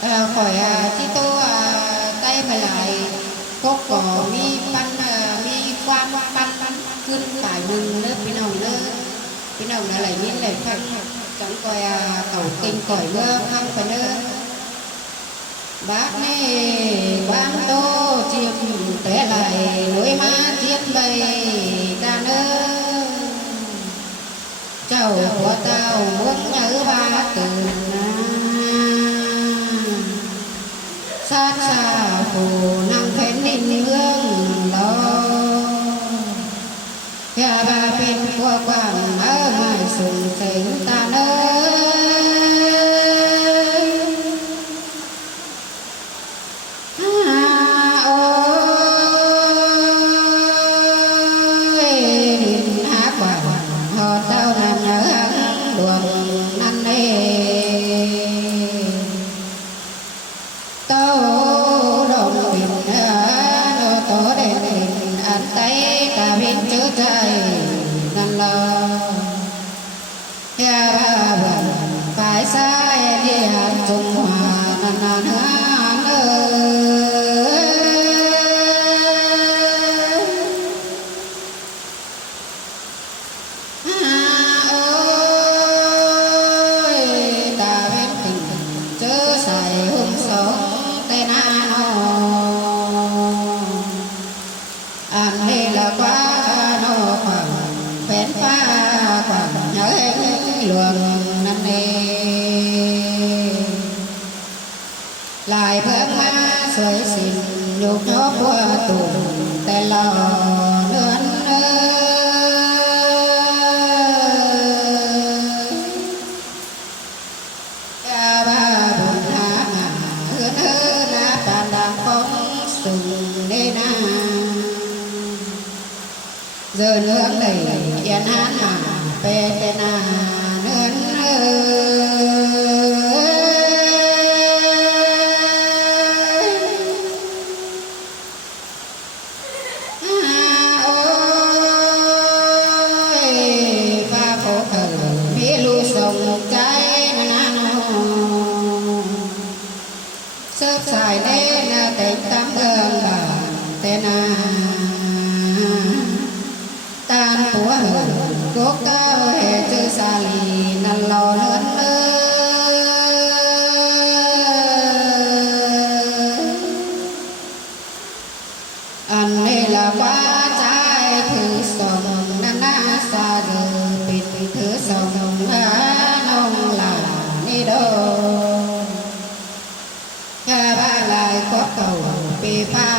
khỏi chi tô tay mà lại có cỏ mi pan mi quang pan cươn phải mừng nữa cái nào là lại nhìn lại phân chẳng coi cầu kinh cõi mưa không phải nữa bác này quang tô chiêm té lại nỗi má chiêm bầy ca nơ cháu của tao muốn nhớ ba từ sát xa phù năng phén ninh hương lo nhà ba bên của quảng ở ngoài sùng tỉnh ta nơi phải sai đi hạt trung hòa nan nan ơi ta biết tình chớ xài hương sống tên nó anh đây là quá nó khoảng phén pha khoảng nhớ luồng năm nay lại bước má xuôi xin nhục nhó của tù tay lò lươn ba buồn hạ hứa na bàn đàm phong sùng nê na giờ nước đầy yên hát pe tên na sớp xài nên tình tâm hương bà tên tan của hưởng cố cao hệ chư xa lì năn lò lớn anh này là quá trái thứ sống năn ná xa giờ bịt thứ sống nông là đi đâu có cầu bị phá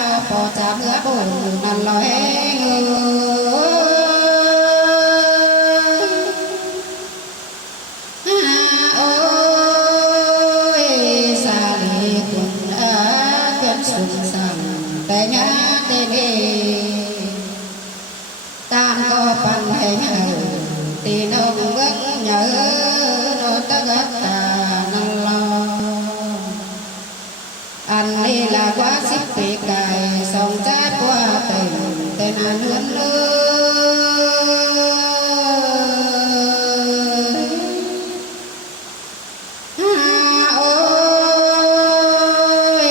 nó bỏ trả ngứa buồn nằm lo hé ngư ôi xa đi cùng quyến sùng sầm tay nhá tên đi tan có phần hình hờ thì nó bước nhớ nó ta gắt ta nằm lo anh đi là quá xích bị cài sòng trái qua tình tên anh lớn ôi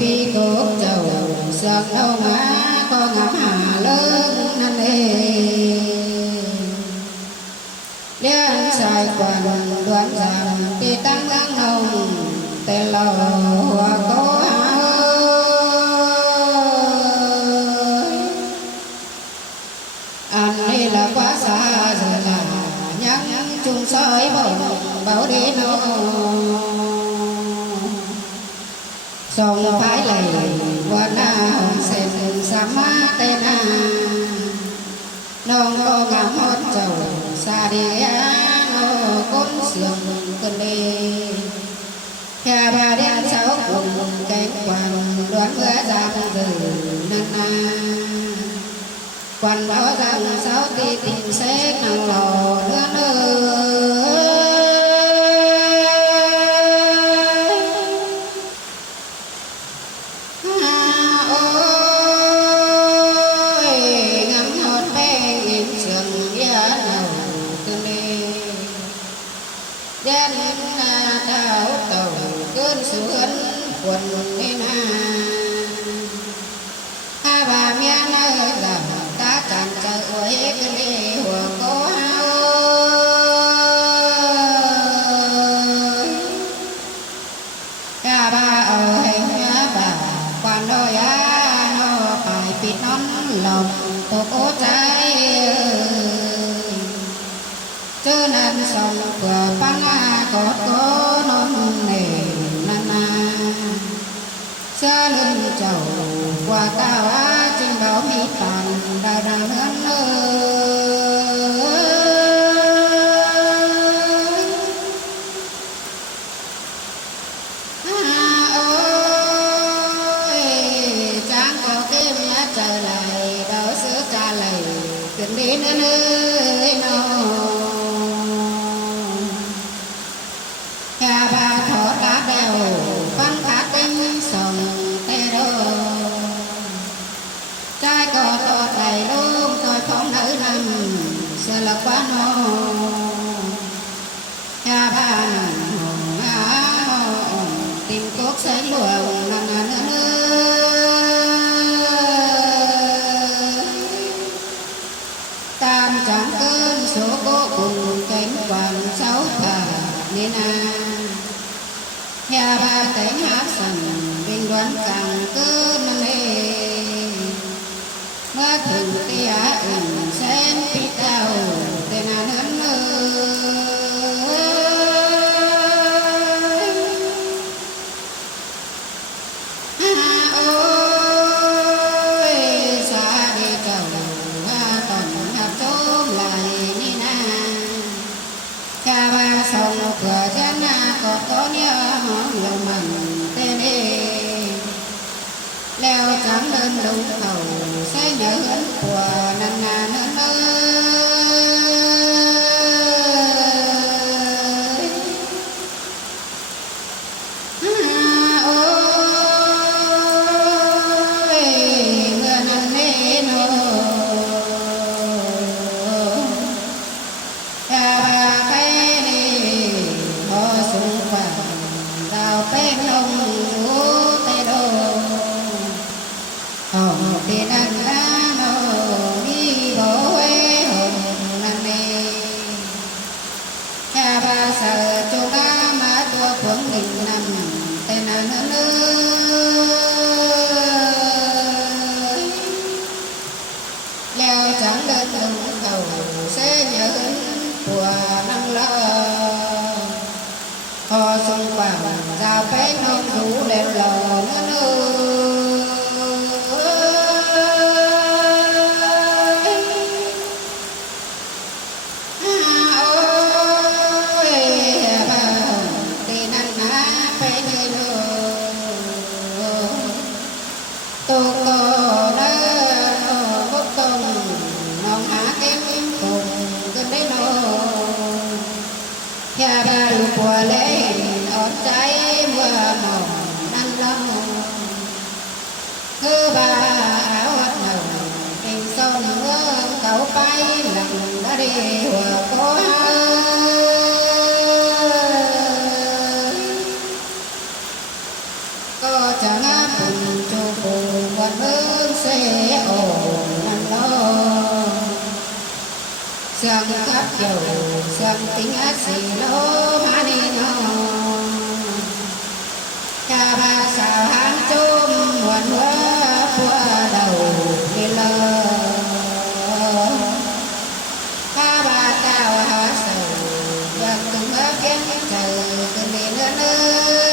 pi cốt dầu sợt đâu má có ngắm hà lớn năn liên xài quần đoán rằng thì tăng găng nồng tên lò hoa có anh đây là quá xa rồi là nhắc chung soi bồng bảo đi nó sông phải lầy qua na hồng sen sắm tên nông có ngắm hót trầu xa đi nó cốn sườn cơn đi nhà bà đen sáu cùng cánh quan đoán bữa giang từ nana quan đó rằng sáu ti tình sẽ năng lò nữa ôi ngắm hót bé nhìn trường giá nào từ đây đen đào tàu cơn sướng quần nên bà miên làm ta chẳng chờ ơi cái đi hùa có bà ơi bà quan đôi nó phải bị nón lòng tổ cố trái chớ nên sống của băng có non nề xa lưng chầu qua cao trên bảo mỹ tàn đà đà nương ơi chẳng có kim trở lại đâu xứ trả lời cần đi nơi nào nhà bà thọ đã đèo văn phát tinh sòng tê đô trai có to đầy luôn tôi không nữ nằm sẽ là quá nô nhà bà tìm cốt xây luồng nằm tam chẳng cơn số cố cùng cánh quản sáu bà nên nhà bà cánh hát sẵn bình đoán càng cứ nâng lê mơ thường tia ẩn xem bị đau tên hấn ơi xa đi cầu tổng hạt chôm lại ni na cha ba sông cửa chân có nhớ lòng mình tên đi leo trắng lên đúng cầu sẽ nhớ hấn của năn nàn leo trắng lên lưng cầu sẽ nhớ của năng lơ họ xung quanh giao phép non rủ lên lò nhà bà lục của lễ ở trái mưa màu nắng lâu cứ bà áo hót nồng tình sông mưa cậu bay lặng đã đi hòa có chẳng áp cùng cho cùng quạt bước xe ồn nắng lâu sang khắp dầu sang tính ác xì lô má đi nó cha ba sao hán chôm muộn quá qua đầu đi lơ cha ba cao há sầu và cùng ớt kén chờ từng đi nữa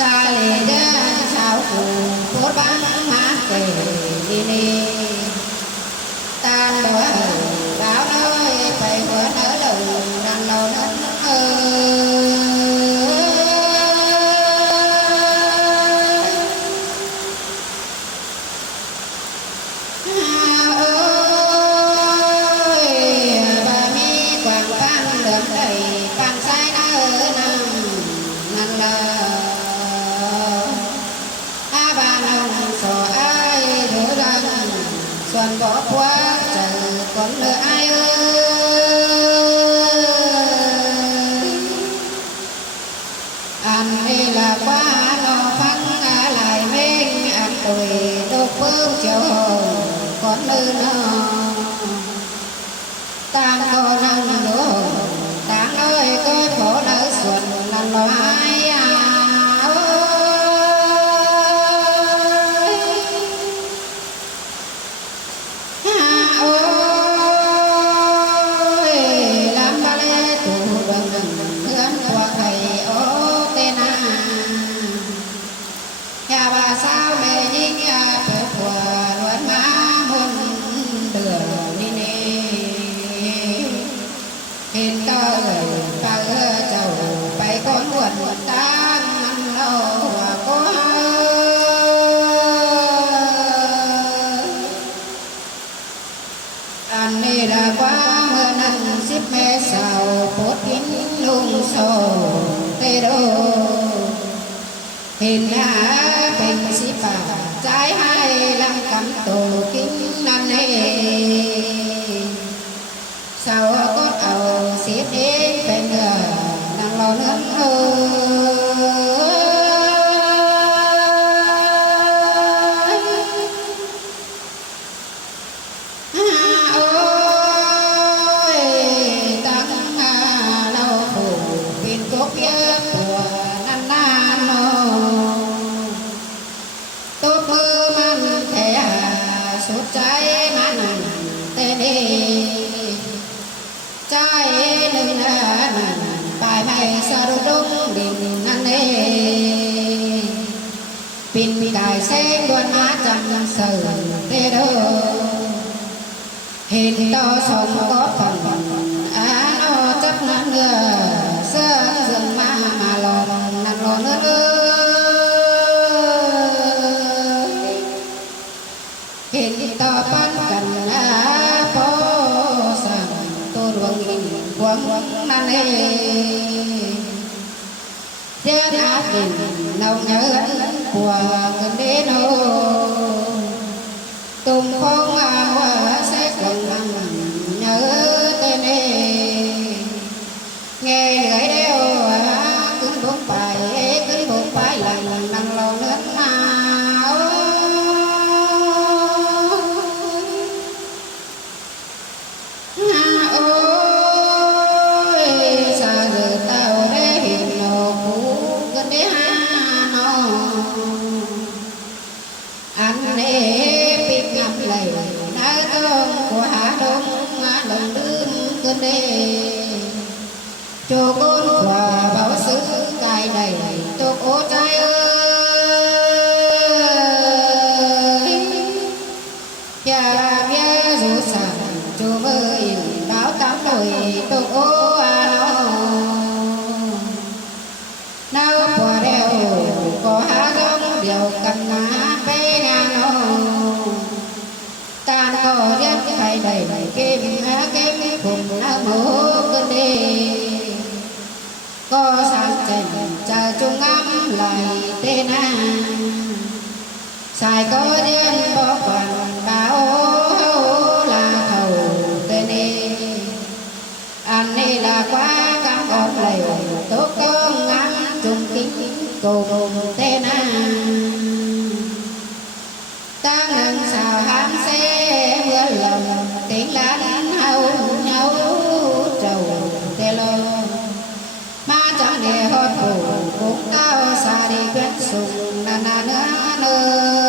xa lệ ra sao cùng cốt bắn hát kể đi đi tan đói hở báo nói phải vừa nở đầu đang lâu nấc bà mi quảng phan được đầy phan sai đã ở nằm tung sầu tê đô hình hạ bình sĩ bà trái hai lăng cắm tổ kinh nan nê sau cốt ầu xiết đến bên ngờ nàng lo nâng pin cài xe luôn má chăm sờ tê đô hình to sống có phần nó chắc nắng nưa sơ rừng mà lòn nằm lòn nữa hình to pan cần phố sàng tôi ruộng quăng nan thế đã tình nồng nhớ của gần đến hồ tùng phong hoa sẽ quần nhớ tên nghe lời đeo cứ bốn bài lần nằm lò nước nào ôi xa giờ tao để hình nổ cũ gần đến anh nè biết ngắm lầy đã đông của hạ đông lần đứng cơn đê cho con quà bảo sứ cài đầy cho cô trai ơi cha mẹ dù sẵn cho mới báo tám đời tôi ô nào quả đeo có hạ đông điều cầm ná bé nhà nó tan có rất phải đầy kim cùng áo mũ cơn đi có sang chân chờ chung ngắm lại tên xài có điên bỏ quần báo là thầu tên đi anh đi là quá cam ổn lầy tốt con ngắm chung kính cùng tên ta ngân xào hám xe mưa lòng tiếng lá đánh hâu nhau trầu tê lô ma chẳng để hót phủ cũng tao xa đi quét sùng nà nà nơ